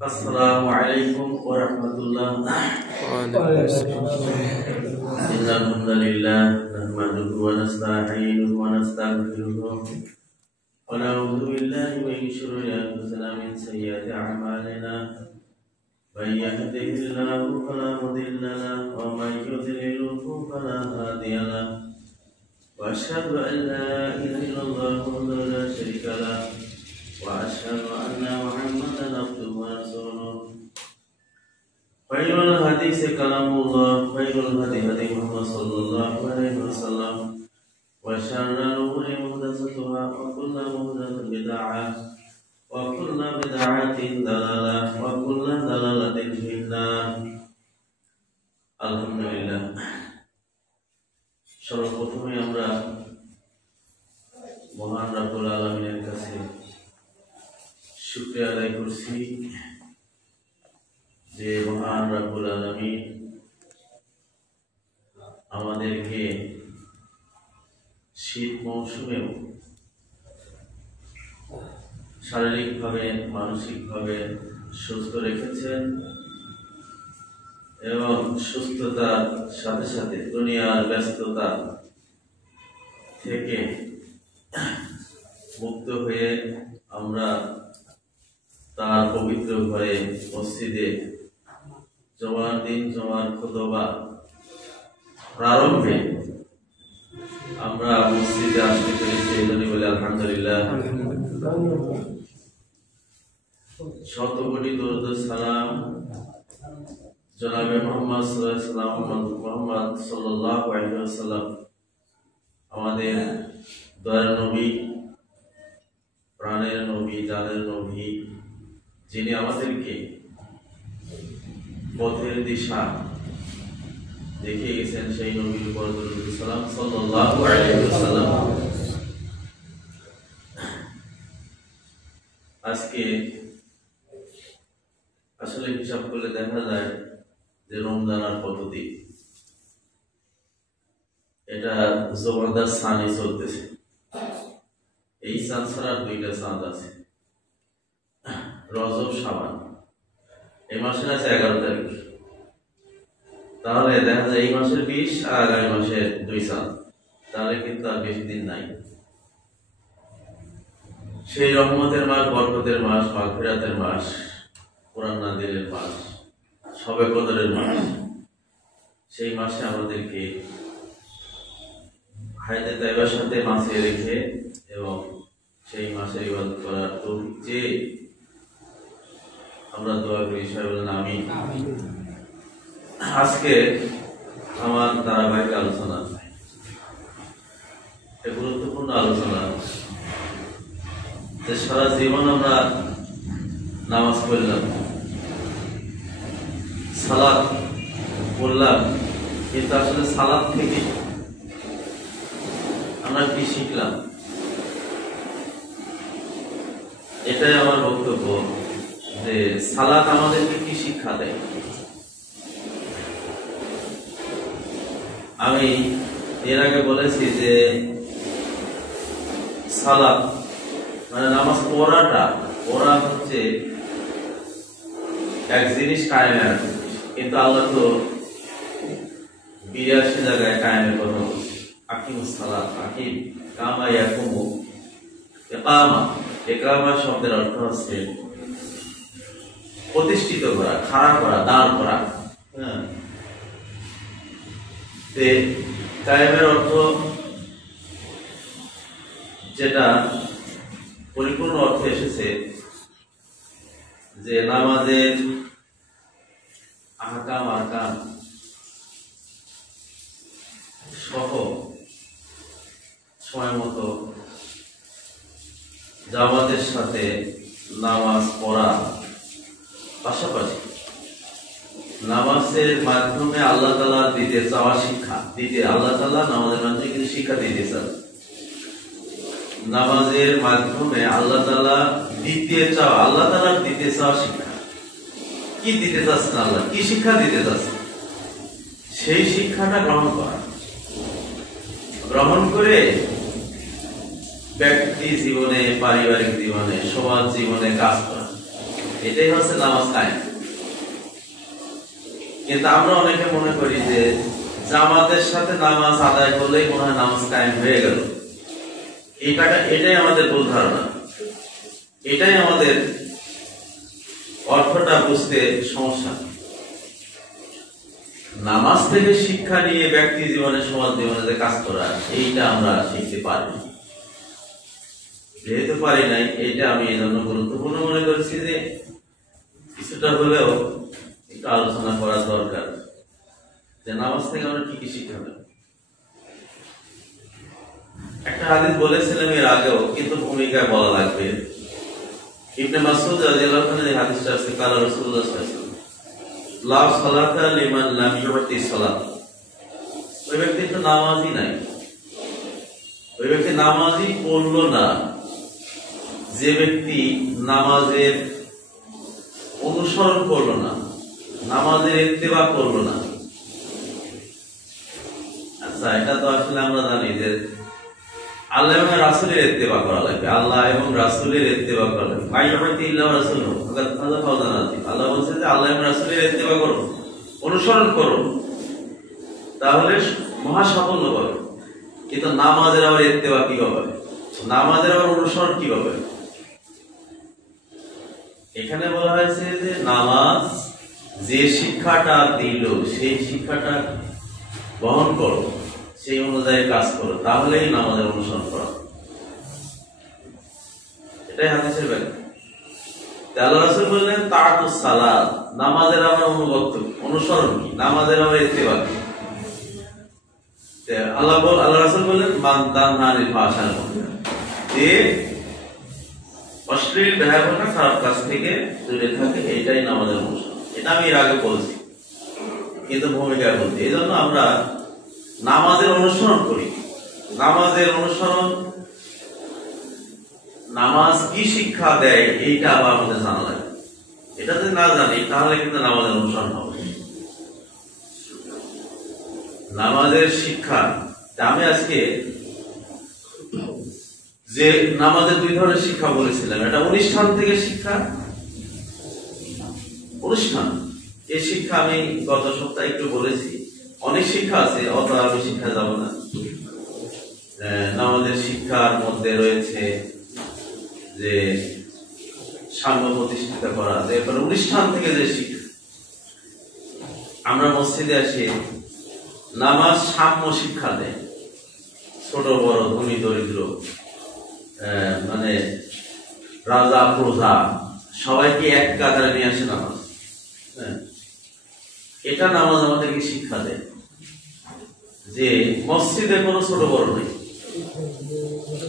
Assalamualaikum warahmatullahi wabarakatuh. Alhamdulillah nahmaduhu wa nasta'inuhu wa nastaghfiruh wa na'udzu billahi min shururi anfusina min sayyiati a'malina. May yahdihillahu fala mudilla lahu wa may yudlilhu fala hadiya lahu. Wa asyhadu an la ilaha illallah wahdahu la syarika lahu wa asyhadu anna Muhammadan abduhu wa rasuluh. Khairul hadits kalamullah, khairul hadi hadi Muhammad sallallahu alaihi wasallam, wa syarrul umuri muhdatsatuha, wa kullu muhdatsatin bid'ah, wa kullu bid'atin dalalah, wa kullu dalalatin finnar. Alhamdulillah. সর্বপ্রথমে আমরা মহান রব্বুল আলামিনের কাছে শুকরিয়া আদায় করছি যে মহান রব্বুল আলামিন আমাদেরকে শীত মৌসুমেও শারীরিকভাবে মানসিকভাবে সুস্থ রেখেছেন এবং সুস্থতার সাথে সাথে দুনিয়ার ব্যস্ততা থেকে মুক্ত হয়ে আমরা তার পবিত্র ঘরে মসজিদে জমার দিন জমার খুতবা প্রারম্ভে আমরা মসজিদে আসতে পেরেছি, এই জন্য বলে আলহামদুলিল্লাহ। শত কোটি দরুদ সালাম জনাবে মুহাম্মদ সাল্লাল্লাহু আলাইহি ওয়াসাল্লাম আমাদের দয়ার নবী, প্রাণের নবী, জানের নবী, যিনি আমাদেরকে পথের দিশা দেখিয়ে গেছেন, সেই নবীর উপর দরুদ সালাম সাল্লাল্লাহু আলাইহি ওয়াসাল্লাম। আজকে আসলে হিসাব করলে দেখা যায় যে রমজান আর কতদিন, এটা জোবাদার সানি চলতেছে। এই চাঁদ ছাড়া দুইটা চাঁদ আছে, রজব শাবান। এই মাসের আছে 11 তারিখ, তাহলে দেখা যায় এই মাসের 20 আর আগামী মাসের 2 চাঁদ, তাহলে কিন্তু আর বেশি দিন নাই। সেই রহমতের মাস, বরকতের মাস, মাগফিরাতের মাস, কোরআন নাযিলের মাস, শবে কদরের মাস। সেই মাসে আমাদেরকে হায়াতে তাইবার সাথে মাসে রেখে এবং সেই মাসে ইবাদত করার তৌফিক চেয়ে আমরা দোয়া করি, সবাই বলেন আমিন। আজকে আমার ধারাবাহিক আলোচনা, গুরুত্বপূর্ণ আলোচনা, যে সারা জীবন আমরা নামাজ পড়লাম, সালাত পড়লাম, কিন্তু আসলে সালাত থেকে আমরা কি শিখলাম? এটাই আমার বক্তব্য, যে সালাত আমাদেরকে কি শিক্ষা দেয়। আমি এর আগে বলেছি যে সালাত মানে নামাজ পড়া হচ্ছে এক জিনিস কায়েমে আছে, কিন্তু আল্লাহ তো 82 জায়গায় কায়েমের কথা বলছে। আকিমুস সালাত, আকিম কামা ইয়াকুমু, ইকামা শব্দের অর্থ হচ্ছে প্রতিষ্ঠিত করা, খাড়া করা, দাঁড় করা। কায়েমের অর্থ যেটা পরিপূর্ণ অর্থে এসেছে, যে নামাজের আহকাম আরকান সহ সময় মতো জামাতের সাথে নামাজ পড়া, পাশাপাশি নামাজের মাধ্যমে আল্লাহ তাআলা দিতে চাওয়া শিক্ষা দিতে, আল্লাহ তাআলা নামাজের মাধ্যমে কিন্তু শিক্ষা দিতে চান। নামাজের মাধ্যমে আল্লাহ তাআলা দিতে চাওয়া, আল্লাহ তাআলা দিতে চাওয়া শিক্ষা। কি দিতে চাচ্ছেন আল্লাহ, কি শিক্ষা দিতে চাচ্ছেন, সেই শিক্ষাটা গ্রহণ করে ব্যক্তি জীবনে, পারিবারিক জীবনে, সমাজ জীবনে কাজ করা। এটাই হচ্ছে নামাজ কায়েম। কিন্তু আমরা অনেকে মনে করি যে জামাতের সাথে নামাজ আদায় করলেই মনে হয় নামাজ কায়েম হয়ে গেল। এটাই আমাদের ভুল ধারণা, এটাই আমাদের অর্থটা বুঝতে সমস্যা। নামাজ থেকে শিক্ষা নিয়ে ব্যক্তি জীবনে, সমাজ জীবনে যে কাজ করা, এইটা আমরা শিখতে পারি। যেহেতু পারি নাই, এইটা আমি এই জন্য গুরুত্বপূর্ণ মনে করছি যে কিছুটা হলেও একটু আলোচনা করা দরকার যে নামাজ থেকে আমরা কি কি শিক্ষা নেব। একটা হাদিস বলেছিলাম এর আগেও, কিন্তু ভূমিকায় বলা লাগবে। ইবনে মাসউদ রাদিয়াল্লাহু আনহু এই হাদিসটা আছে, কালা রাসূলুল্লাহ সাল্লাল্লাহু আলাইহি ওয়াসাল্লাম লা সালাতা লিমান লাম ইউতি সালাত। ওই ব্যক্তি তো নামাজই নাই, ওই ব্যক্তি নামাজই পড়লো না যে ব্যক্তি নামাজের অনুসরণ করলো না, নামাজের ইত্তেবা করলো না। আচ্ছা, এটা তো আসলে আমরা জানি যে আল্লাহ এবং রাসূলের ইত্তেবা করা লাগবে, আল্লাহ এবং রাসূলের ইত্তেবা করা লাগবে। আল্লাহ বলছে যে আল্লাহ এবং রাসূলের ইত্তেবা করো, অনুসরণ করো, তাহলে মহা সাফল্য পাবে। কিন্তু নামাজের আবার ইত্তেবা কিভাবে, নামাজের আবার অনুসরণ কিভাবে? এখানে বলা হয়েছে যে নামাজ যে শিক্ষাটা দিল সেই শিক্ষাটা বহন করো, সেই অনুযায়ী কাজ করো, তাহলেই নামাজের অনুসরণ করা। এটাই হাদিসের ব্যাখ্যা। আল্লাহ রাসূল বললেন তাআতুস সালাত, নামাজের আবার অনুগত, অনুসরণ কি, নামাজের আবার ইত্তেবা কি। আল্লাহ রাসূল বললেন মান তানহা আনিল ফাহশাল মুনকার, যে অশ্লীল ব্যবহার, খারাপ কাজ থেকে দূরে থাকে, এটাই নামাজের অনুসরণ। এটা আমি এর আগে বলছি, কিন্তু ভূমিকায় বলছি। এই জন্য আমরা নামাজের অনুসরণ করি। নামাজের অনুসরণ, নামাজ কি শিক্ষা দেয় এইটা আবার আমাদের জানা লাগে। এটা যদি না জানি তাহলে কিন্তু নামাজের অনুসরণ হবে। নামাজের শিক্ষা, আমি আজকে যে নামাজের দুই ধরনের শিক্ষা বলেছিলাম, এটা অনুষ্ঠান থেকে শিক্ষা, অনুষ্ঠান, এই শিক্ষা আমি গত সপ্তাহে একটু বলেছি। অনেক শিক্ষা আছে, অত আমি শিক্ষা যাব না। নামাজের শিক্ষার মধ্যে রয়েছে যে সাম্য প্রতিষ্ঠিত করা, এরপরে অনুষ্ঠান থেকে যে শিক্ষা, আমরা মসজিদে আসি, নামাজ সাম্য শিক্ষা দেয়। ছোট বড়, ধনী দরিদ্র, মানে রাজা প্রজা, সবাইকে এক কাতারে নিয়ে আসে নামাজ। এটা নামাজ আমাদেরকে শিক্ষা দেয় যে মসজিদে কোনো ছোট বড় নেই,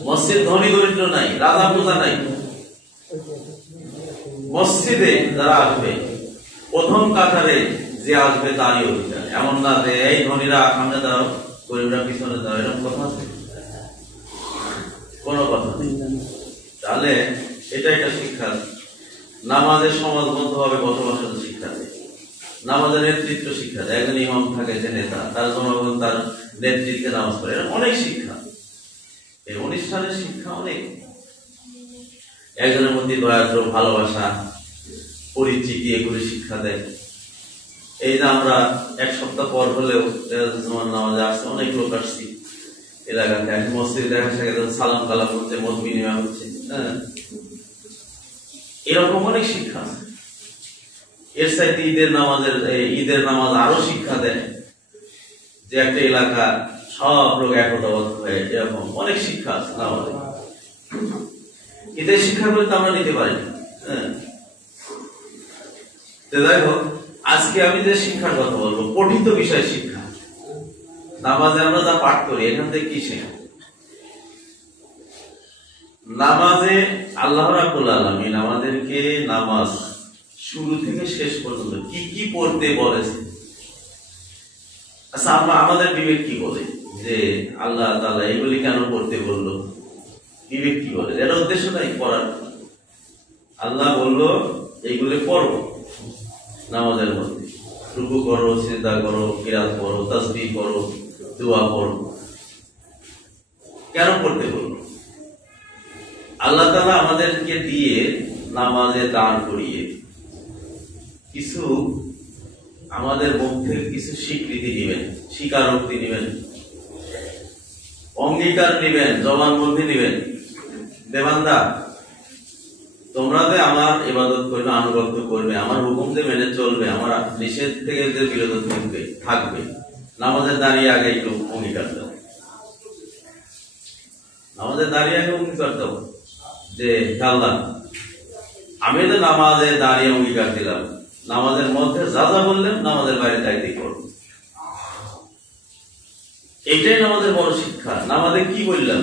মসজিদ ধনী দরিদ্র নাই, রাজা প্রজা নাই। মসজিদে যারা আসবে, প্রথম কাতারে যে আসবে তারই অধিকার। এমন না যে এই ধনীরা সামনে দাঁড়াও, গরিবরা পিছনে দাঁড়াও, এরকম কথা আছে? কোনো কথা নেই। তাহলে এটা একটা শিক্ষা। নামাজের সমাজবদ্ধ ভাবে বসবাসের শিক্ষা দেয়, নামাজের নেতৃত্ব শিক্ষা দেয়। একজন ইমাম থাকে, যে নেতা, তার জনগণ তার নেতৃত্বে নামাজ পড়ে, এরকম অনেক শিক্ষা। এই অনুষ্ঠানের শিক্ষা অনেক। একজনের মধ্যে দয়াদ্র, ভালোবাসা, পরিচিতি, এগুলি শিক্ষা দেয়। এই যে আমরা এক সপ্তাহ পর হলেও নামাজে আসছে, অনেক লোক আসছি এলাকাতে, মসজিদে দেখা সাথে সালাম কালাম হচ্ছে, মত বিনিময় হচ্ছে, এরকম অনেক শিক্ষা আছে। এর সাথে ঈদের নামাজ আরো শিক্ষা দেয় যে একটা এলাকা সব লোক একতাবদ্ধ হয়ে, এরকম অনেক শিক্ষা আছে নামাজে। ঈদের শিক্ষাগুলো তো আমরা নিতে পারি না। যাই হোক, আজকে আমি যে শিক্ষার কথা বলবো, পঠিত বিষয় শিক্ষা। নামাজে আমরা যা পাঠ করি, এখান থেকে কি শেখা? নামাজে আল্লাহ রাব্বুল আলামিন আমাদেরকে নামাজ শুরু থেকে শেষ পর্যন্ত কি কি পড়তে বলেছে। আচ্ছা, আমাদের বিবেক কি বলে যে আল্লাহ তাআলা এগুলি কেন পড়তে বললো? বিবেক কি বলে? এর উদ্দেশ্য নাই পড়ার। আল্লাহ বললো এইগুলি পড়ো নামাজের মধ্যে, রুকু করো, সিজদা করো, কিরাত করো, তাসবিহ করো, দোয়া করো। কেন পড়তে বললো? আল্লাহ তাআলা আমাদেরকে দিয়ে নামাজে দাঁড় করিয়ে কিছু আমাদের মধ্যে কিছু স্বীকৃতি দিবেন, স্বীকারোক্তি দিবেন, অঙ্গীকার দিবেন, জবানবন্দি দিবেন। দেবান্দা, তোমরা যে আমার ইবাদত করবে, আনুগত্য করবে, আমার হুকুম যে মেনে চলবে, আমার নিষেধ থেকে যে বিরত থাকবে, নামাজের দাঁড়িয়ে আগে একটু অঙ্গীকার দাও। নামাজের দাঁড়িয়ে আগে অঙ্গীকার দাও যে আল্লাহ, আমি তো নামাজে দাঁড়িয়ে অঙ্গীকার দিলাম, নামাজের মধ্যে যা যা বললেন নামাজের বাইরে চাইতে করব। এটাই নামাজের বড় শিক্ষা। নামাজে কি বললাম,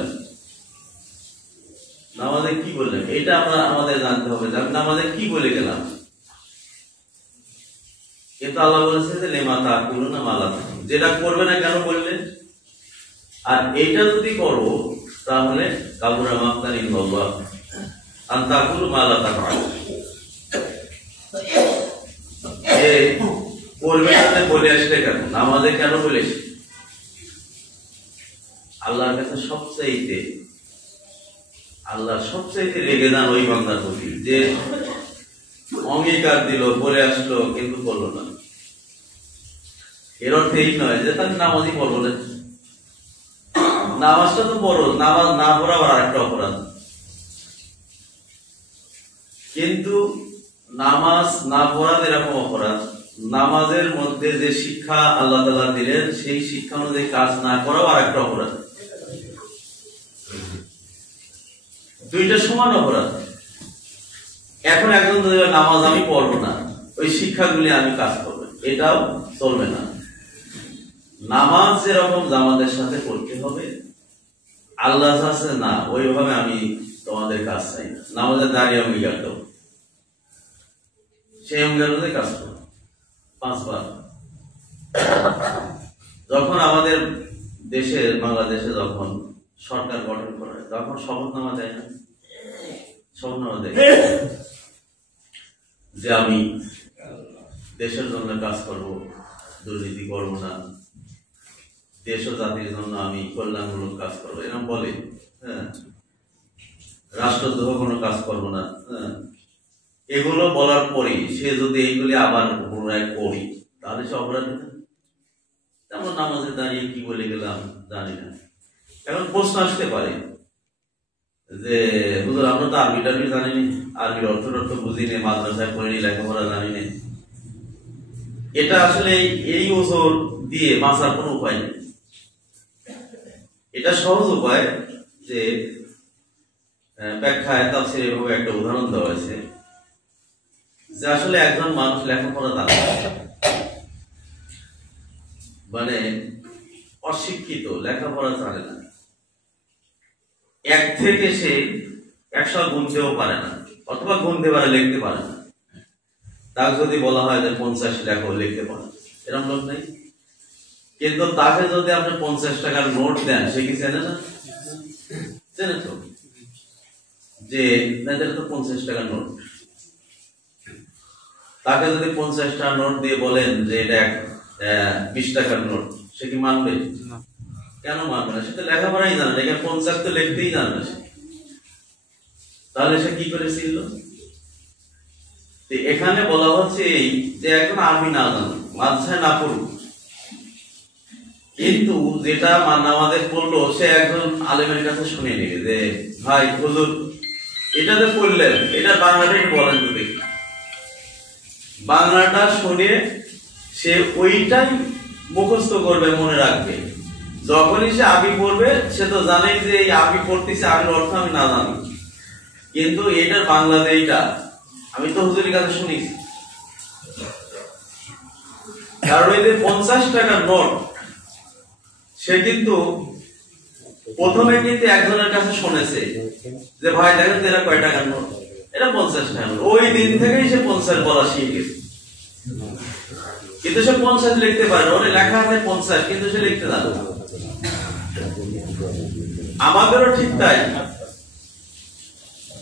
নামাজে কি বললাম, এটা আমরা আমাদের জানতে হবে যে আমি নামাজে কি বলে গেলাম। কিন্তু আল্লাহ বলেছে যে লেমা তা করো না মালা, যেটা করবে না কেন বললেন। আর এইটা যদি করো তাহলে কাবুরা মাফতানি বাবা আন্তাকুল মালা তা করবে না বলে আসলে কেন, নামাজে কেন বলেছি। আল্লাহর কাছে সবচাইতে রেগে যান ওই বান্দার প্রতি যে অঙ্গীকার দিল, বলে আসলো কিন্তু করলো না। এর অর্থ এই নয় যে তার নামাজই পড়বো না। নামাজটা তো পড়ো, নামাজ না পড়া আর একটা অপরাধ। কিন্তু নামাজ না পড়া এরকম অপরাধ, নামাজের মধ্যে যে শিক্ষা আল্লাহ তাআলা দিলেন সেই শিক্ষা অনুযায়ী কাজ না করাও আর একটা অপরাধ। দুইটা সমান অপরাধ। এখন একজন যদি নামাজ আমি পড়বো না, ওই শিক্ষাগুলি আমি কাজ করবো, এটাও চলবে না। নামাজ যেরকম জামাতের সাথে পড়তে হবে, আল্লাহ আছে না ওইভাবে আমি তোমাদের কাজ চাই না, নামাজের দাঁড়িয়ে অঙ্গীকার দেবো, সেই অঙ্গীকার অনুযায়ী কাজ করবো 5 বার। যখন আমাদের দেশে, বাংলাদেশে যখন সরকার গঠন করা হয় তখন শপথনামা দেয় না, শপথনামা দেয় যে আমি দেশের জন্য কাজ করব, দুর্নীতি করবো না, দেশ ও জাতির জন্য আমি কল্যাণমূলক কাজ করবো, এরকম বলে। হ্যাঁ, রাষ্ট্রদ্রোহ কোনো কাজ করবো না। হ্যাঁ, এগুলো বলার পরে সে যদি এইগুলি আবার পুনরায় করি তাহলে সে অপরাধ না। তেমন নামাজে দাঁড়িয়ে কি বলে গেলাম জানি না। এখন প্রশ্ন আসতে পারে যে হুজুর আমরা তো আরবি টারবি জানি না, আরবির অর্থ বুঝি না, মাদ্রাসায় পড়িনি, লেখাপড়া জানি না। এটা আসলে এই ওজোর দিয়ে বাঁচার কোনো উপায় নেই। এটা সহজ উপায় যে ব্যাখ্যায় তাফসীরে এভাবে একটা উদাহরণ দেওয়া হয়েছে যে আসলে একজন মানুষ লেখাপড়া জানে মানে অশিক্ষিত, লেখাপড়া জানে না, 1 থেকে সে 100 গুনতেও পারে না, অথবা গুনতে পারে লিখতে পারে না। তাকে যদি বলা হয় যে 50 লেখো, লিখতে পারে, এরকম লোক নেই। কিন্তু তাকে যদি আপনি 50 টাকার নোট দেন, সে কি চেনে না? চেনে তো, যে তো 50 টাকার নোট। তাকে যদি 50 টাকার নোট দিয়ে বলেন যে এটা 20 টাকার নোট, সে কি মানবে? কেন মানবে না? সে তো লেখাপড়াই জানে না, এখানে 50 তো লিখতেই জানে না। তাহলে সে কি করে ছিল? এখানে বলা হচ্ছে এই যে এখন আরবি না জানো, মাদ্রাসায় না পড়ুক, কিন্তু যেটা আমাদের পড়লো সে একজন আলেমের কাছে শুনে নিবে যে ভাই হুজুর এটাতে পড়লেন, এটা বাংলাটা একটু বলেন তো দেখি। বাংলাটা শুনে সে ওইটাই মুখস্থ করবে, মনে রাখবে। যখনই সে আরবি পড়বে সে তো জানে যে এই আরবি পড়তেছে, আরবির অর্থ আমি না জানি, কিন্তু এটার বাংলা এইটা আমি তো হুজুরের কাছে শুনেছি। কারণ এই যে 50 টাকার নোট, সে কিন্তু প্রথমে কিন্তু একজনের কাছে শুনেছে যে ভাই দেখেন এরা কয় টাকার নোট, এটা 50 টাকার নোট। ওই দিন থেকেই সে 50 বলা শিখে গেছে। কিন্তু সে 50 লিখতে পারে, ওর লেখা আছে 50, কিন্তু সে লিখতে জানে না। আমাদেরও ঠিক তাই,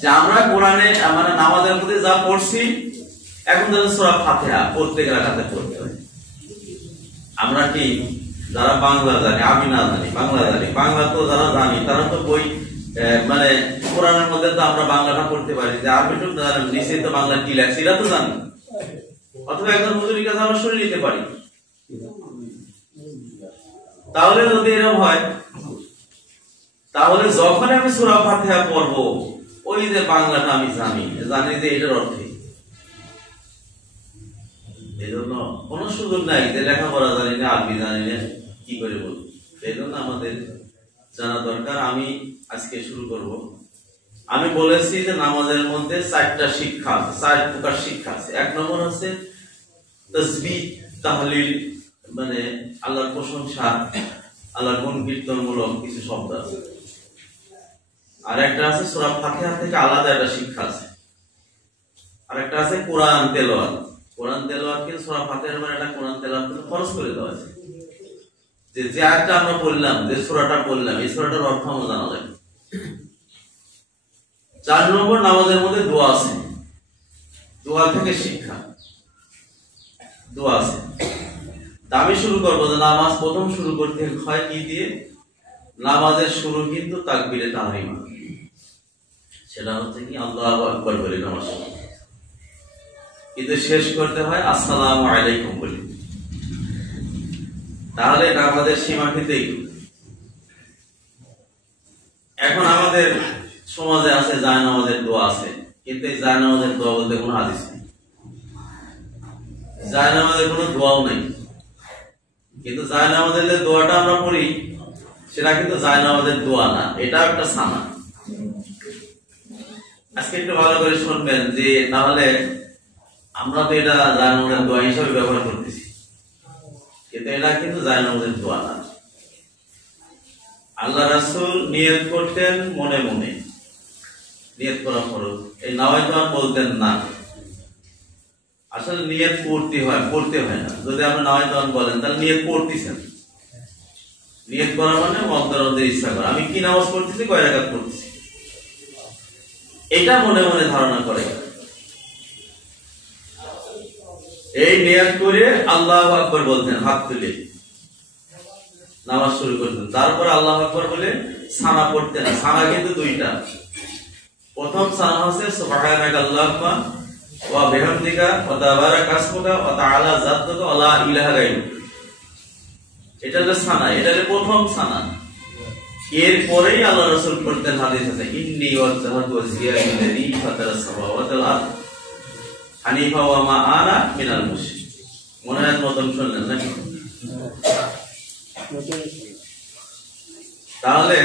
যে আমরা কোরআনে মানে নামাজের মধ্যে যা পড়ছি, এখন যেন সূরা ফাতিহা প্রত্যেক রাকাতে পড়তে হয়। আমরা কি যারা বাংলা জানি, আমি না জানি, বাংলা জানি, বাংলা তো যারা জানি তারা তো বই মানে কোরআনের মধ্যে তো আমরা বাংলাটা পড়তে পারি, যে আরবিটুক না জানেন, নিচে তো বাংলা কি লেখছে এটা তো জানি, অথবা একজন হুজুরের কাছে আমরা শুনে নিতে পারি। তাহলে যদি এরকম হয়, তাহলে যখন আমি সূরা ফাতিহা পড়বো, ওই যে বাংলাটা আমি জানি যে এটার অর্থ, এই জন্য কোন সুযোগ নাই যে লেখাপড়া জানি না, আরবি জানি না, কি করে বলবো। এই জন্য আমাদের জানা দরকার। আমি আজকে শুরু করব। আমি বলেছি যে নামাজের মধ্যে 4টা শিক্ষা আছে, 4 প্রকার শিক্ষা আছে। 1 নম্বর আছে তাসবিহ তাহলিল, মানে আল্লাহর প্রশংসা, আল্লাহর গুণ কীর্তনমূলক কিছু শব্দ আছে। আর একটা আছে সূরা ফাতিহা থেকে আলাদা একটা শিক্ষা আছে। আর একটা আছে কোরআন তেলাওয়াত। কোরআন তেলাওয়াতকে সূরা ফাতিহার মানে একটা কোরআন তেলাওয়াত ফরজ করে দেওয়া আছে, যে আয়াতটা আমরা পড়লাম, যে সূরাটা পড়লাম, এই সূরাটার অর্থ আমরা জানা লাগে। 4 নম্বর নামাজের মধ্যে দোয়া আছে, দোয়া থেকে শিক্ষা, দোয়া আছে। আমি শুরু করবো যে নামাজ প্রথম শুরু করতে হয় কি দিয়ে? নামাজের শুরু কিন্তু তাকবীরে তাহরিমা, সেটা হচ্ছে কি আল্লাহু আকবার বলে নামাজ শুরু, কিন্তু শেষ করতে হয় আসসালামু আলাইকুম বলে। তাহলে নামাজের সীমা কিন্তু এখন আমাদের সমাজে আছে জায়নামাজের দোয়া আছে, কিন্তু এই জায়নামাজের দোয়া বলতে কোনো হাদিস নেই, জায়নামাজের কোনো দোয়াও নেই। কিন্তু জায়নামাজের যে দোয়াটা আমরা পড়ি, সেটা কিন্তু জায়নামাজের দোয়া না, এটা একটা সানা। আজকে একটু ভালো করে শুনবেন, যে তাহলে আমরা তো এটা জায়নামাজের দোয়া হিসেবে ব্যবহার করতেছি, কিন্তু এটা কিন্তু জায়নামাজের দোয়া না। আল্লাহ রাসূল নিয়ত করতেন মনে মনে, নিয়ত করা ফরজ, এই নাওয়াইতু বলতেন না। আসলে নিয়ত পড়তে হয় না। যদি আপনি নাওয়াইতু বলেন, তাহলে নিয়ত পড়তেছেন। নিয়ত করা মানে অন্তরে ইচ্ছা করা, আমি কি নামাজ পড়তেছি, কয় রাকাত পড়তেছি, এটা মনে মনে ধারণা করে। এই নিয়ত করে আল্লাহু আকবার বলতেন, হাত তুলে নামাজ শুরু করতেন। তারপর আল্লাহু আকবার বলে সানা পড়তেন। সানা কিন্তু 2টা। প্রথম সানা হচ্ছে সুবহানাকা আল্লাহুম্মা ওয়া বিহামদিকা ওয়া তাবারাকা ইসমুকা ওয়া তাআলা জাদ্দুকা ওয়া লা ইলাহা গায়রুক, এটা হলো সানা, এটা হলো প্রথম সানা। এরপরেই আল্লাহ রাসূল পড়তেন, হাদিস আছে, ইন্নী ওয়াজজাহতু ওয়াজহিয়া লিল্লাযী ফাতারাস সামাওয়াতি ওয়াল আরদ হানিফা ওয়া মা আনা মিনাল মুশরিকিন। মনে হয় মতন শুনলেন নাকি? তাহলে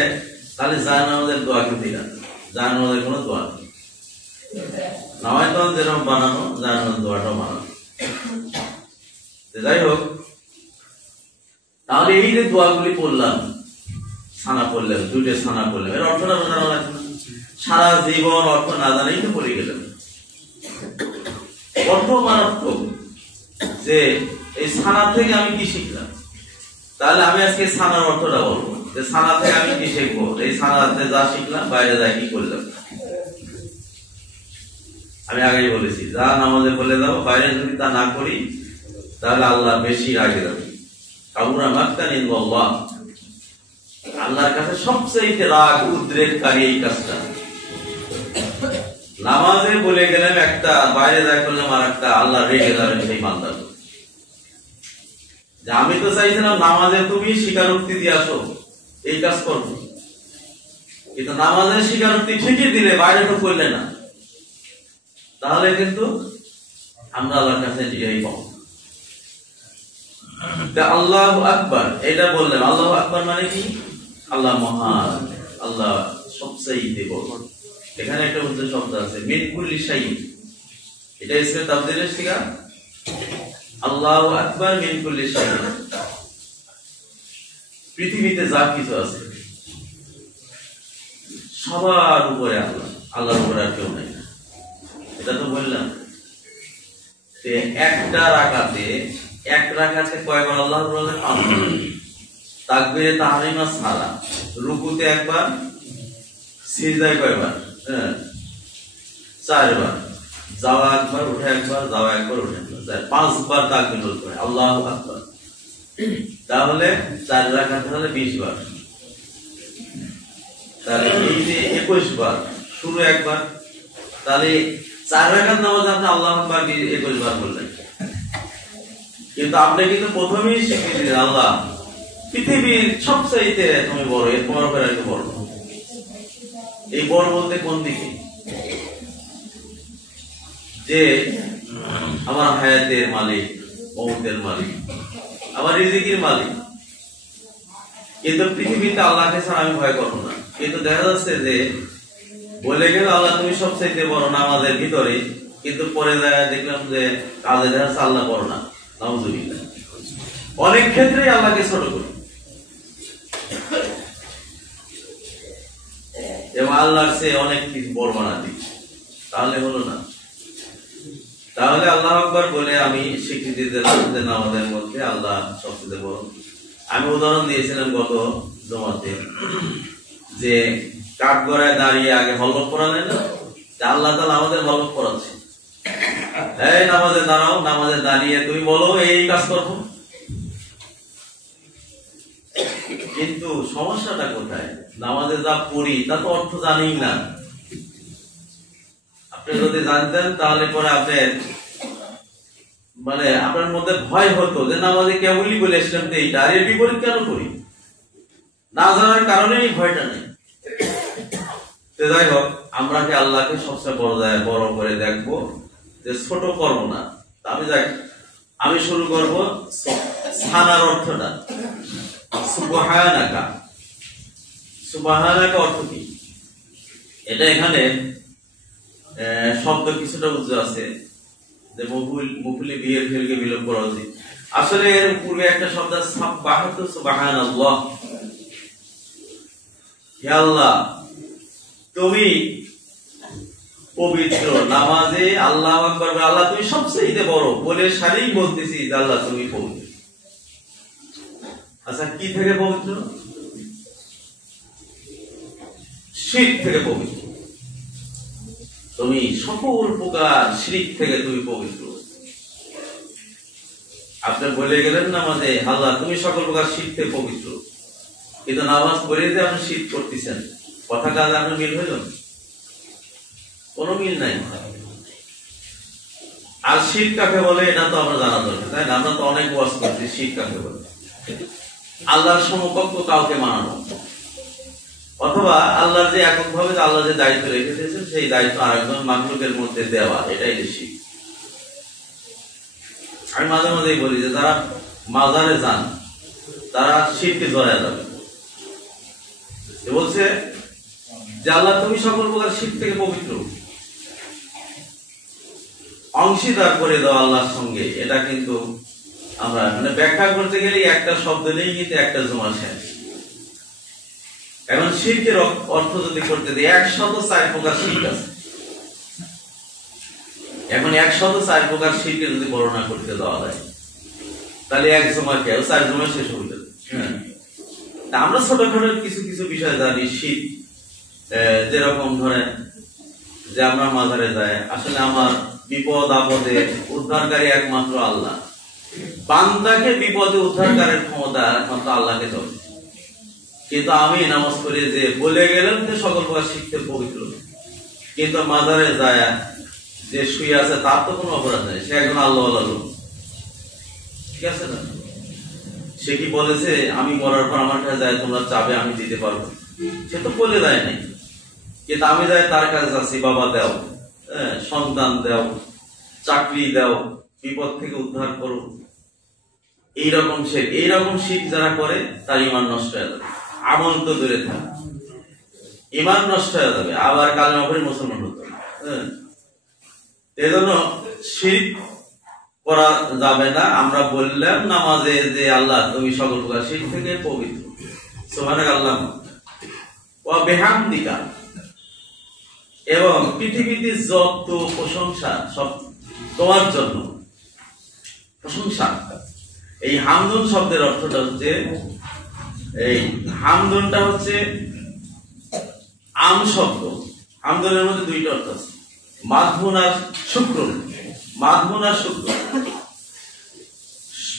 জায়নামাজের দোয়া কিন্তু এটা, জায়নামাজের কোনো দোয়া নেই। নাওয়াইতু যেরকম বানানো, জায়নামাজের দোয়াটাও বানানো। যাই হোক, তাহলে এই যে দোয়াগুলি পড়লাম, সানা পড়লাম, 2টে সানা পড়লাম, এর অর্থটা জানা লাগবে না। সারা জীবন অর্থ না জানাই তো পড়ে গেলাম। অর্থ মারাত্মক, যে এই সানা থেকে আমি কি শিখলাম। তাহলে আমি আজকে সানার অর্থটা বলবো, যে সানা থেকে আমি কি শিখবো, এই সানাতে যা শিখলাম বাইরে যাই কি করলাম। আমি আগেই বলেছি, যা নামাজে বলে যাবো, বাইরে যদি তা না করি, তাহলে আল্লাহ বেশি রাগে যাবে। কাবুরা মাক্তান ইনদাল্লাহ, আল্লাহর কাছে সবচেয়ে রাগ উদ্রেককারী এই কাজটা। নামাজে বলে গেলাম একটা, বাইরে যাই করলাম আর একটা, আল্লাহ রেগে যাবেন সেই বান্দার। যে আমি তো চাইছিলাম নামাজে তুমি স্বীকারোক্তি দিয়ে আসো, এই কাজ করবো, কিন্তু নামাজের স্বীকারোক্তি ঠিকই দিলে, বাইরে তো করলে না, তাহলে কিন্তু আমরা আল্লাহর কাছে জিয়াই পাবো। আল্লাহু আকবার এটা বললাম। আল্লাহু আকবার মানে কি? আল্লাহ মহান, আল্লাহ সবচেয়ে বড়। এখানে একটা উর্দু শব্দ আছে, মিন কুল্লি শাই, এটা ইসমে তাফদীলের সিগা। আল্লাহু আকবার মিন কুল্লি শাই, পৃথিবীতে যা কিছু আছে সবার উপরে আল্লাহ, আল্লাহর উপরে আর কেউ নাই। এটা তো বললাম। একটা রাকাতে, এক রাকাতে কয়বার আল্লাহ বলেন? তাকবীরে তাহরিমা ছাড়া রুকুতে একবার, সিজদায় কয়বার? 4 বার। যাওয়া একবার, উঠে একবার, যাওয়া একবার, উঠে একবার, 5 বার তাকবীর করে আল্লাহু আকবার। তাহলে 4 রাকাত হলে 20 বার। তাহলে এই যে 21 বার শুরু একবার, তাহলে 4 রাকাত নামাজ আপনি আল্লাহু আকবার 21 বার বললেন, কিন্তু আপনি কিন্তু প্রথমেই স্বীকৃতি দিলেন আল্লাহ পৃথিবীর সবচাইতে তুমি বড়, এর তোমার উপরে আর বড়। এই বড় বলতে কোন দিকে? যে আমার হায়াতের মালিক, মৌতের মালিক, আমার রিজিকের মালিক, কিন্তু পৃথিবীতে আল্লাহকে ছাড়া আমি ভয় করবো না। কিন্তু দেখা যাচ্ছে যে বলে গেল আল্লাহ তুমি সবচাইতে বড় নামাজের ভিতরে, কিন্তু পরে দেখলাম যে কাজে দেখা যাচ্ছে আল্লাহ বড় না। নাউযুবিল্লাহ। অনেক ক্ষেত্রে আল্লাহকে ছোট করি এবং আল্লাহর চেয়ে অনেক কিছু বড় বানা দিই, তাহলে হলো না। তাহলে আল্লাহু আকবার বলে আমি স্বীকৃতি দিলাম যে নামাজের মধ্যে আল্লাহ সবচেয়ে বড়। আমি উদাহরণ দিয়েছিলাম গত জমাতে যে কাঠগড়ায় দাঁড়িয়ে আগে হলক পড়ালেন না, আল্লাহ তাআলা আমাদের হলক পড়াচ্ছে, এই নামাজে দাঁড়াও, নামাজে দাঁড়িয়ে তুমি বলো এই কাজ করবো। কিন্তু সমস্যাটা কোথায়? নামাজে যা পড়ি তা তো অর্থ জানিই না। আপনি যদি জানতেন তাহলে পরে আপনার মধ্যে ভয় হতো যে নামাজে কেবলই বলে ইসলাম তো এইটা, আর এর বিপরীত কেন করি? না জানার কারণে এই ভয়টা নেই। তো যাই হোক, আমরা কি আল্লাহকে সবচেয়ে বড় করে দেখবো, যে ছোট করবো না। আমি শুরু করব সানার অর্থটা। সুবহানাকা, সুবহানাকা অর্থ কি? এটা এখানে শব্দ কিছুটা উজ্জ্ব আছে যে মুফুলি বিয়ের ফেলকে বিলোপ করা উচিত। আসলে এর পূর্বে একটা শব্দ সাব্বাহাতু সুবহানাল্লাহ, হে আল্লাহ তুমি পবিত্র। নামাজে আল্লাহু আকবার, আল্লাহ তুমি সবচেয়ে বড় বলে সারি বলতেছি যে আল্লাহ তুমি পবিত্র। আচ্ছা, কি থেকে পবিত্র? শিরক থেকে পবিত্র। তুমি সকল প্রকার শিরক থেকে তুমি পবিত্র। আপনি বলে গেলেন নামাজে আল্লাহ তুমি সকল প্রকার শিরক থেকে পবিত্র, কিন্তু নামাজ পড়ে যে আপনি শিরক করতেছেন, কথাটা আপনার মিল হইল? কোনো মিল নাই। আর শিরক কাকে বলে এটা তো আমরা জানা দরকার, তাই না? আমরা তো অনেক ওয়াজ করছি শিরক কাকে বলে। আল্লাহর সমকক্ষ কাউকে মানানো, অথবা আল্লাহর যে এককভাবে আল্লাহ যে দায়িত্ব রেখে দিয়েছেন সেই দায়িত্ব আরেকজন মাখলুকের মধ্যে দেওয়া, এটাই শিরক। আমি মাঝে মাঝেই বলি যে যারা মাজারে যান তারা শিরকে জড়ায় যাবে। বলছে যে আল্লাহ তুমি সকল প্রকার শিরক থেকে পবিত্র, অংশীদার করে দাও আল্লাহর সঙ্গে। এটা কিন্তু আমরা ব্যাখ্যা করতে গেলে একটা শব্দ নেই, কিন্তু একটা জমা শেষ। এখন শিরকের অর্থ যদি করতে দিই, 104 প্রকার শিরক আছে। এখন 104 প্রকার শিরকে যদি বর্ণনা করতে দেওয়া যায়, তাহলে এক জমা কে 4 জমা শেষ হয়ে যাবে। আমরা ছোটখাটো কিছু কিছু বিষয় জানি। শিরক যেরকম ধরেন যে আমরা মাজারে যাই, আসলে আমার বিপদ আপদে উদ্ধারকারী একমাত্র আল্লাহ। বান্দাকে বিপদে উদ্ধারকারের ক্ষমতা একমাত্র আল্লাহকে দেবে। কিন্তু আমি নামাজ পড়ে যে বলে গেলাম যে সকল প্রকার শিখতে পবিত্র, কিন্তু মাজারে যায় যে শুয়ে আছে তার তো কোনো অপরাধ নেই, সে একজন আল্লাহ লোক, ঠিক আছে না? সে কি বলেছে আমি মরার পর আমার কাছে যায় তোমরা চাবে আমি দিতে পারবো? সে তো বলে দেয় নাই। কিন্তু আমি যাই তার কাছে যাচ্ছি, বাবা দাও, সন্তান দাও, চাকরি দাও, বিপদ থেকে উদ্ধার করো। এইরকম শিরক যারা করে তার ঈমান নষ্ট হয়ে যাবে। আমল তো দূরে থাকে, ঈমান নষ্ট হয়ে যাবে, আবার কালেমা পড়ে মুসলমান হতে হবে। এজন্য শিরক করা যাবে না। আমরা বললাম নামাজে যে আল্লাহ তুমি সকল প্রকার শিরক থেকে পবিত্র, সুবহানাল্লাহ ওয়া বিহামদিকা। এবং পৃথিবীতে যত প্রশংসা সব তোমার জন্য প্রশংসা। এই হামদুন শব্দের অর্থটা হচ্ছে, এই হামদুনটা হচ্ছে আম শব্দ। হামদুনের মধ্যে দুইটা অর্থ আছে, মাদহুন আর শুকর। মাদহুন আর শুকর,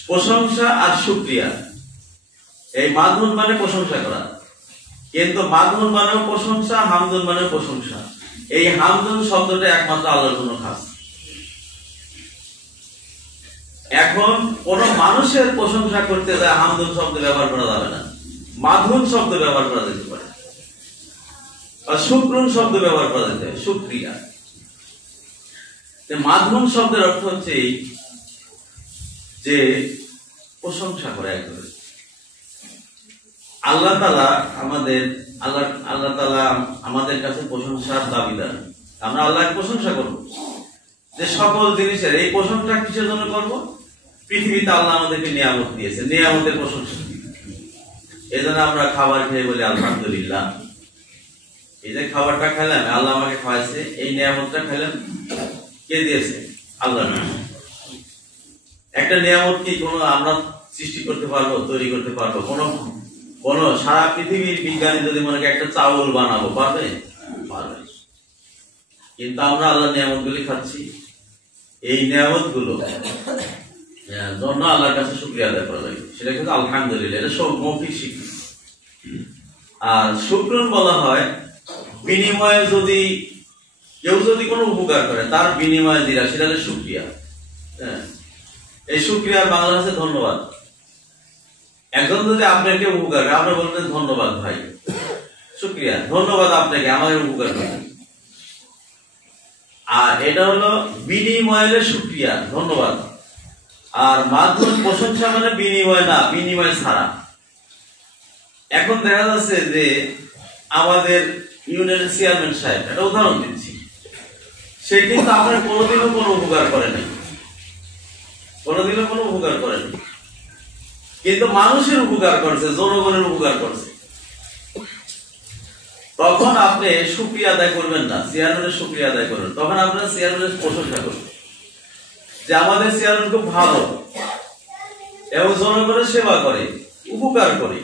প্রশংসা আর শুকরিয়া। এই মাদহুন মানে প্রশংসা করা, কিন্তু মাদহুন মানেও প্রশংসা, হামদুন মানেও প্রশংসা। এই হামদুন শব্দটা একমাত্র আল্লাহর জন্য খাস। এখন কোন মানুষের প্রশংসা করতে যায় হামদুন শব্দ ব্যবহার করা যাবে না, মাদহুন শব্দ ব্যবহার করা যেতে পারে, আর শুকরুন শব্দ ব্যবহার করা যেতে পারে, শুকরিয়া। মাদহুন শব্দের অর্থ হচ্ছে যে প্রশংসা করে একজনের। আল্লাহ তাআলা আমাদের কাছে প্রশংসার দাবিদার। আমরা আল্লাহকে প্রশংসা করব, যে সকল জিনিসের এই প্রশংসা কিসের জন্য করব? পৃথিবীতে আল্লাহ আমাদেরকে নিয়ামত দিয়েছে, নিয়ামতের প্রশংসা। এই জন্য আমরা খাবার খেয়ে বলি আলহামদুলিল্লাহ। এই যে খাবারটা খেলাম, আল্লাহ আমাকে খাওয়াইছে, এই নিয়ামতটা খেলাম, কে দিয়েছে? আল্লাহ। একটা নিয়ামত কি কোনো আমরা সৃষ্টি করতে পারবো, তৈরি করতে পারবো? কোন সারা পৃথিবীর বিজ্ঞানী যদি মনে করে একটা চাউল বানাবো, পারবে? পারবে। কিন্তু আমরা আল্লাহ নিয়ামত গুলি খাচ্ছি। এই নিয়ামত গুলো জন্য আল্লাহর কাছে শুকরিয়া আদায় করা লাগে, সেটা কিন্তু আলহামদুলিল্লাহ, এটা সব মৌখিক শিক্ষা। আর শুকরুন বলা হয় বিনিময়ে যদি কেউ যদি কোনো উপকার করে তার বিনিময়ে দিরা, সেটা হলো শুকরিয়া। এই শুকরিয়ার বাংলা আছে ধন্যবাদ। একজন যদি আপনাকে উপকার করে, আপনি বলবেন ধন্যবাদ ভাই, শুকরিয়া, ধন্যবাদ আপনাকে আমাকে উপকার করে। আর এটা হলো বিনিময়ে শুকরিয়া, ধন্যবাদ। আর মাধ্যম প্রশংসা মানে বিনিময় না, বিনিময় ছাড়া। এখন দেখা যাচ্ছে যে আমাদের ইউনিয়নের চেয়ারম্যান সাহেব, একটা উদাহরণ দিচ্ছি, সে কিন্তু আপনার কোনোদিনও কোনো উপকার করে নাই, কোনোদিনও কোনো উপকার করেনি, কিন্তু মানুষের উপকার করছে, জনগণের উপকার করছে। তখন আপনি শুকরিয়া আদায় করবেন না, চেয়ারম্যানের শুকরিয়া আদায় করবেন। তখন আপনার চেয়ারম্যানের প্রশংসা করবেন যে আমাদের চেয়ারম্যান খুব ভালো এবং জনগণের সেবা করে, উপকার করে।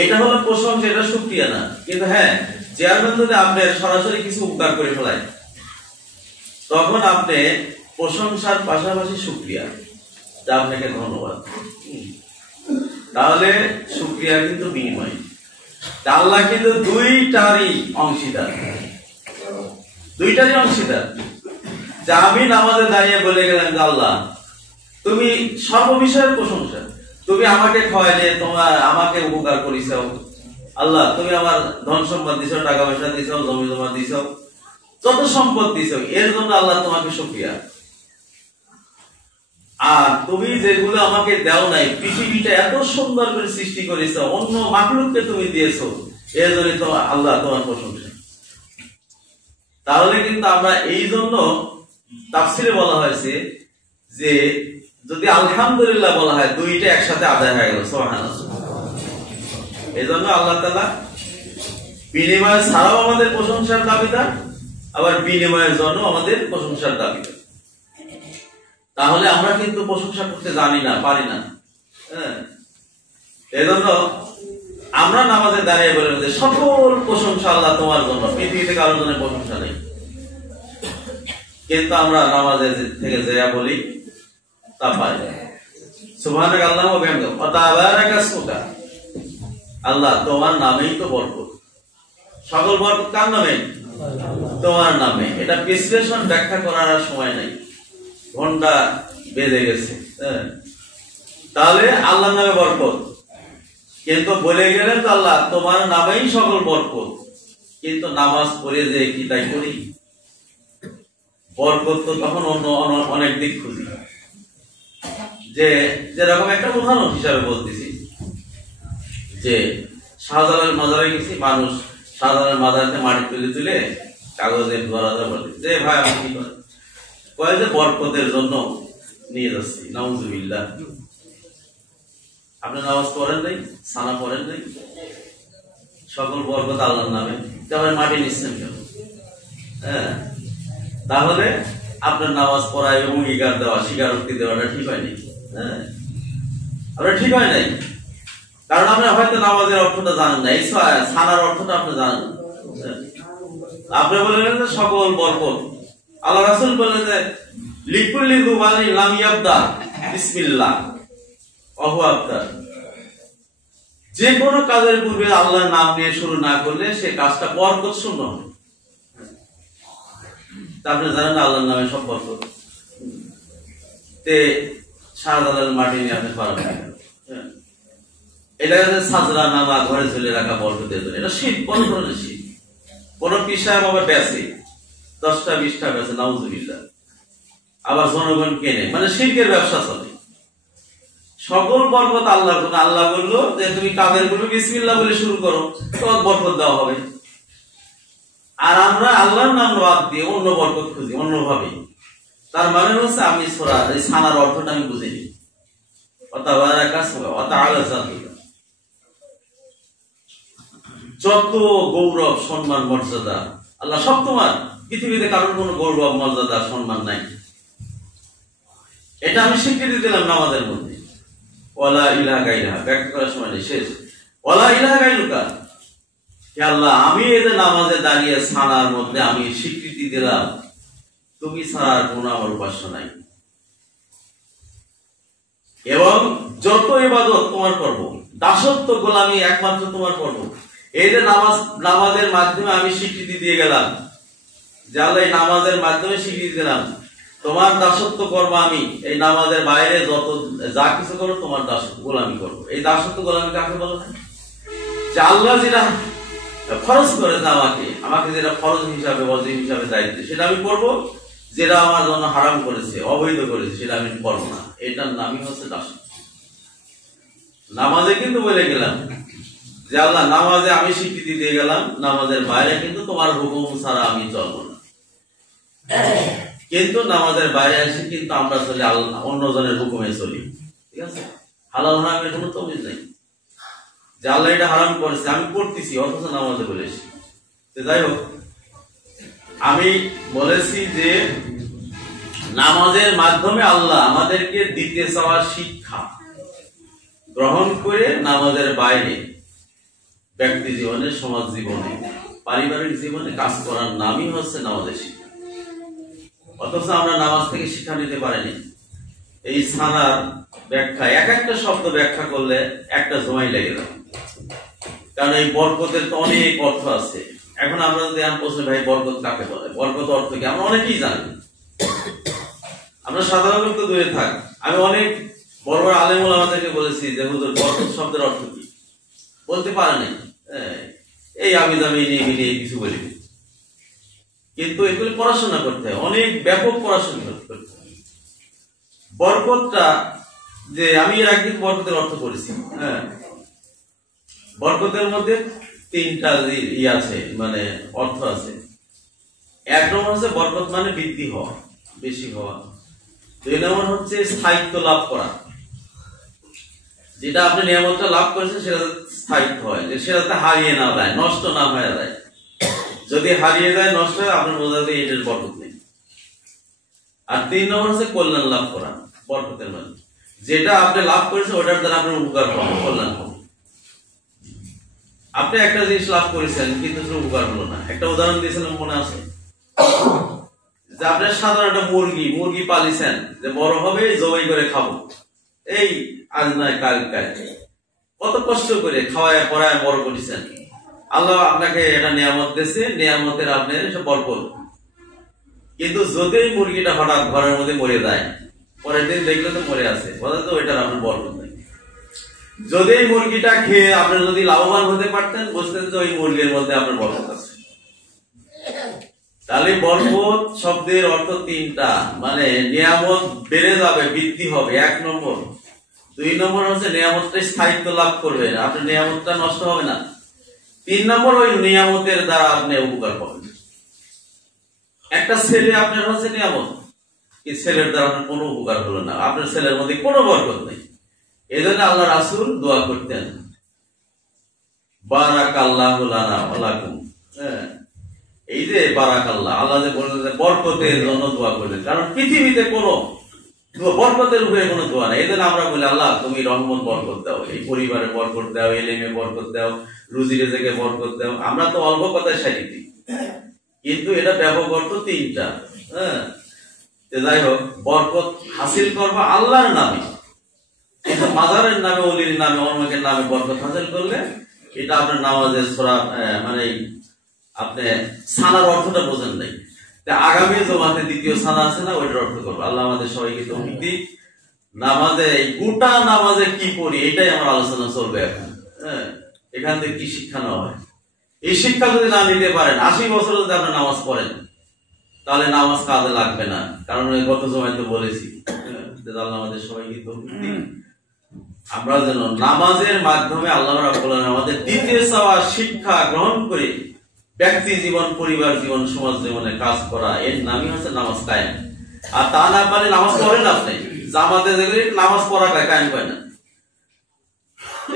এটা হলো প্রশংসা, এটা শুকরিয়া না। কিন্তু হ্যাঁ, চেয়ারম্যান যদি আপনার সরাসরি কিছু উপকার করে ফেলায়, তখন আপনি প্রশংসার পাশাপাশি শুকরিয়া, যা আপনাকে ধন্যবাদ। তাহলে শুকরিয়া কিন্তু বিনিময়। আল্লাহ কিন্তু দুইটারই অংশীদার, দুইটারই অংশীদার। যে আমি নামাজে দাঁড়িয়ে বলে গেলাম যে আল্লাহ তুমি সর্ববিষয়ের প্রশংসা, তুমি আমাকে খাওয়াইলে, তোমার আমাকে উপকার করিস, আল্লাহ তুমি আমার ধন সম্পদ দিছ, টাকা পয়সা দিছ, জমি জমা দিছ, যত সম্পদ দিছ, এর জন্য আল্লাহ তোমাকে শুকরিয়া। আর তুমি যেগুলো আমাকে দাও নাই, পৃথিবীটা এত সুন্দর করে সৃষ্টি করেছ, অন্য মাখলুককে তুমি দিয়েছো, এর জন্য তো আল্লাহ তোমার প্রশংসা। তাহলে কিন্তু আমরা এই জন্য তাফসিরে বলা হয়েছে যে যদি আলহামদুলিল্লাহ বলা হয়, দুইটা একসাথে আদায় হয়ে গেল, সুবহানাল্লাহ। এই জন্য আল্লাহ তাআলা বিনিময় ছাড়াও আমাদের প্রশংসার দাবিদার, আবার বিনিময়ের জন্য আমাদের প্রশংসার দাবিদার। তাহলে আমরা কিন্তু প্রশংসা করতে জানি না, পারি না। এই জন্য আমরা নামাজে দাঁড়িয়ে বলে যে সকল প্রশংসা আল্লাহ তোমার জন্য, পৃথিবীতে কারোর জন্য প্রশংসা নেই। কিন্তু আমরা নামাজে থেকে যা বলি তা পাই। সুবহানাকা আল্লাহুম্মা ওয়া বিহামদিকা ওয়া তাবারাকা ইসমুকা, আল্লাহ তোমার নামেই তো বরকত, সকল বরকত কার নামে? তোমার নামে। এটা বিশ্লেষণ ব্যাখ্যা করার আর সময় নাই, ঘন্টা বেজে গেছে। তাহলে আল্লাহর নামে বরকত, কিন্তু বলে গেলেন তো আল্লাহ তোমার নামেই সকল বরকত, কিন্তু নামাজ পড়ে যে কি তাই করি? বরকত তো তখন অন্য অনেক দিক খুঁজি। যে যেরকম একটা উদাহরণ হিসাবে বলতেছি, যে শাহজালাল মাজারে গেছি, মানুষ শাহজালাল মাজারতে মাটি তুলে তুলে কাগজের দরজা বলে যে ভাই আমি কি করি, কয় যে বরকতের জন্য নিয়ে যাচ্ছি, নাউজুবিল্লাহ। আপনি নামাজ পড়েন নাই, সানা পড়েন নাই, সকল বরকত আল্লাহর নামে, তারপরে মাটি নিচ্ছেন কেন? তাহলে আপনার নামাজ পড়া এবং অঙ্গীকার দেওয়া, স্বীকারোক্তি দেওয়াটা ঠিক হয় নাই। আপনার ঠিক হয় নাই, কারণ আপনি হয়তো নামাজের অর্থটা জানেন না, এই সানার অর্থটা আপনি জানেন। আপনি বললেন যে সকল বরকত, আল্লাহ রাসূল বললেন যে লিকুল্লি যুবালি লাম ইয়াবদা বিসমিল্লাহ ওয়া হুয়া আবতার। যে কোনো কাজের পূর্বে আল্লাহর নাম নিয়ে শুরু না করলে সে কাজটা বরকত শূন্য হবে। আপনি জানেন না আল্লাহর নামে সব বরকত। শাহজালাল মাটি নিয়ে আপনি পারবেন এটা সাজরা নামা ঘরে ঝুলে রাখা বরকতের জন্য, এটা শীত, কোন ধরনের শীত? কোন পিসায় বাবা বেচে 10টা 20টা বেচে, নাউজুবিল্লাহ, আবার জনগণ কেনে, মানে শিরকের ব্যবসা চলে। সকল বরকত আল্লাহর জন্য। আল্লাহ বললো যে তুমি কাদের বলবে বিসমিল্লাহ বলে শুরু করো, তোমার বরকত দেওয়া হবে। আর আমরা আল্লাহর নাম বাদ দিয়ে অন্য বরকত খুঁজি অন্যভাবে। তার মানে হচ্ছে আমি সূরা এই সানার অর্থটা আমি বুঝিনি। যত গৌরব সম্মান মর্যাদা আল্লাহ সব তোমার, পৃথিবীতে কারোর কোনো গৌরব মর্যাদা সম্মান নাই। এটা আমি স্বীকৃতি দিলাম নামাজের মধ্যে। ওয়ালা ইলাহা গায়রুকা, ব্যাখ্যা করার সময় নেই, শেষ। ওয়ালা ইলাহা গায়রুকা, হে আল্লাহ আমি এই যে নামাজে দাঁড়িয়ে সানার মধ্যে আমি স্বীকৃতি দিলাম তুমি ছাড়া আর কোনো আমার উপাস্য নাই, এবং যত ইবাদত তোমার করব, দাসত্ব গোলামি একমাত্র তোমার করব। এই যে নামাজের মাধ্যমে আমি স্বীকৃতি দিয়ে গেলাম যে আল্লাহ এই নামাজের মাধ্যমে স্বীকৃতি দিলাম তোমার দাসত্ব করবো আমি, এই নামাজের বাইরে যত যা কিছু করবো তোমার দাসত্ব গোলামি করবো। এই দাসত্ব গোলামি কাকে বলা হয়? যে আল্লাহ যেটা খরচ করেছে আমাকে যেটা ফরজ হিসাবে ওয়াজিব হিসাবে দায়িত্ব সেটা আমি করবো, যেটা আমার জন্য হারাম করেছে অবৈধ করেছে সেটা আমি করবো না। এটার নামই হচ্ছে দাসত্ব। নামাজে কিন্তু বলে গেলাম যে আল্লাহ নামাজে আমি স্বীকৃতি দিয়ে গেলাম, নামাজের বাইরে কিন্তু তোমার হুকুম ছাড়া আমি চলবো না। কিন্তু নামাজের বাইরে আসি কিন্তু আমরা চলি অন্যজনের হুকুমে চলি, ঠিক আছে? হালাল হারামের কোনো তমিজ নেই। যে আল্লাহ এটা হারাম করেছে আমি করতেছি, অথচ নামাজে বলেছি। যাই হোক, আমি বলেছি যে নামাজের মাধ্যমে আল্লাহ আমাদেরকে দিতে চাওয়া শিক্ষা গ্রহণ করে নামাজের বাইরে ব্যক্তি জীবনে, সমাজ জীবনে, পারিবারিক জীবনে কাজ করার নামই হচ্ছে নামাজের শিক্ষা। অথচ আমরা নামাজ থেকে শিক্ষা নিতে পারিনি। এই সানার ব্যাখ্যা, এক একটা শব্দ ব্যাখ্যা করলে একটা সময় লেগে যাবে, কারণ এই বরকতের তো অনেক অর্থ আছে। এখন আমরা যদি প্রশ্ন ভাই বরকত কাকে বলে, বরকত অর্থ কি, আমরা অনেকেই জানি। আমরা সাধারণত দূরে থাক, আমি অনেক বড় বড় আলেম ওলামাদেরকে বলেছি যে হুজুর বরকত শব্দের অর্থ কি, বলতে পারেনি। এই আমি দামি নিয়ে কিছু বলি, কিন্তু এগুলি পড়াশোনা করতে হয়, অনেক ব্যাপক পড়াশোনা করতে হয়। বরকতটা যে আমি এর একদিন বরকতের অর্থ করেছি। বরকতের মধ্যে 3টা আছে, মানে অর্থ আছে। এক নম্বর হচ্ছে বরকত মানে বৃদ্ধি হওয়া, বেশি হওয়া। 2 নম্বর হচ্ছে স্থায়িত্ব লাভ করা, যেটা আপনি নিয়ামতটা লাভ করেছেন সেটা স্থায়িত্ব হয়, যে সেটাতে হারিয়ে না যায়, নষ্ট না হয়ে যায়। যদি হারিয়ে যায়, নষ্ট হয়, আপনার বোঝা যায় এটার বরকত নেই। আর 3 নম্বর হচ্ছে কল্যাণ লাভ করা বরকতের মধ্যে, যেটা আপনি লাভ করেছেন ওটার দ্বারা আপনার উপকার হবে, কল্যাণ হবে। আপনি একটা জিনিস লাভ করেছেন কিন্তু উপকার হলো না। একটা উদাহরণ দিয়েছিলাম মনে আছে, যে আপনি সাধারণ একটা মুরগি পালিছেন, যে বড় হবে জবাই করে খাবো, এই আজ নয় কাল, কত কষ্ট করে খাওয়ায় পড়ায় বড় করেছেন। আল্লাহ আপনাকে এটা নিয়ামত দিয়েছে, নিয়ামতের আপনি বরকত। কিন্তু যদি এই মুরগিটা হঠাৎ ঘরের মধ্যে মরে যায়, পরের দিন দেখলে তো মরে আছে, বলে তো এটার আপনার বরকত নেই। যদি এই মুরগিটা খেয়ে আপনি যদি লাভবান হতে পারতেন, বুঝতেন যে ওই মুরগির মধ্যে আপনার বরকত আছে। তাহলে বরকত শব্দের অর্থ 3টা, মানে নিয়ামত বেড়ে যাবে, বৃদ্ধি হবে, 1 নম্বর। 2 নম্বর হচ্ছে নিয়ামতটা স্থায়িত্ব লাভ করবে, আপনার নিয়ামতটা নষ্ট হবে না। 3 নম্বর ওই নিয়ামতের দ্বারা আপনি উপকার পাবেন। একটা ছেলে আপনার হচ্ছে নিয়ামত, এই ছেলের দ্বারা আপনার কোনো উপকার হলো না, আপনার ছেলের মধ্যে কোনো বরকত নেই। এই জন্য আল্লাহ রাসূল দোয়া করতেন, বারাকাল্লাহু লানা ওয়া লাকুম। এই যে বারাকাল্লাহ, আল্লাহ যে বললেন বরকতের জন্য দোয়া করলেন, কারণ পৃথিবীতে কোনো বরকতের উপরে কোনো দোয়া নেই। এই জন্য আমরা বলি আল্লাহ তুমি রহমত বরকত দাও, এই পরিবারে বরকত দাও, এলেমে বরকত দাও, রুজি রেজেকে বরকত দাও। আমরা তো অল্প কথায় সারি দিই, কিন্তু এটা ব্যাপক অর্থ 3টা। যাই হোক, বরকত হাসিল করবো আল্লাহর নামে, কিন্তু মাজারের নামে, ওলির নামে, অন্যকের নামে বরকত হাসিল করলে এটা আপনার নামাজের সূরা মানে আপনি সানার অর্থটা বোঝেন নাই। আগামী জমাতে দ্বিতীয় সানা আছে না, ওইটার অর্থ করবো। আল্লাহ আমাদের সবাইকে তৌফিক দিক। নামাজে গোটা নামাজে কি পড়ি এটাই আমার আলোচনা চলবে এখন। হ্যাঁ, এখান থেকে কি শিক্ষা নেওয়া হয়, এই শিক্ষা যদি না নিতে পারেন, 80 বছর যদি আপনার নামাজ পড়েন, তাহলে নামাজ কাজে লাগবে না। কারণ গত জমায় তো বলেছি, আল্লাহ আমাদের সবাইকে তৌফিক দিক। আমরা যেন নামাজের মাধ্যমে আল্লাহ রাব্বুল আলামিন আমাদের দিতে চাওয়া শিক্ষা গ্রহণ করে ব্যক্তি জীবন, পরিবার জীবন, সমাজ জীবনে কাজ করা, এর নামই হচ্ছে নামাজ কায়েম। আর তা না পারলে নামাজ পড়েন আপনি, জামাতে দেখলে নামাজ পড়া কায়েম হয় না।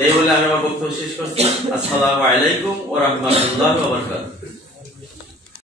এই বলে আমি আমার বক্তব্য শেষ করছি। আসসালামু আলাইকুম ওয়া রাহমাতুল্লাহি ওয়া বারাকাতুহু।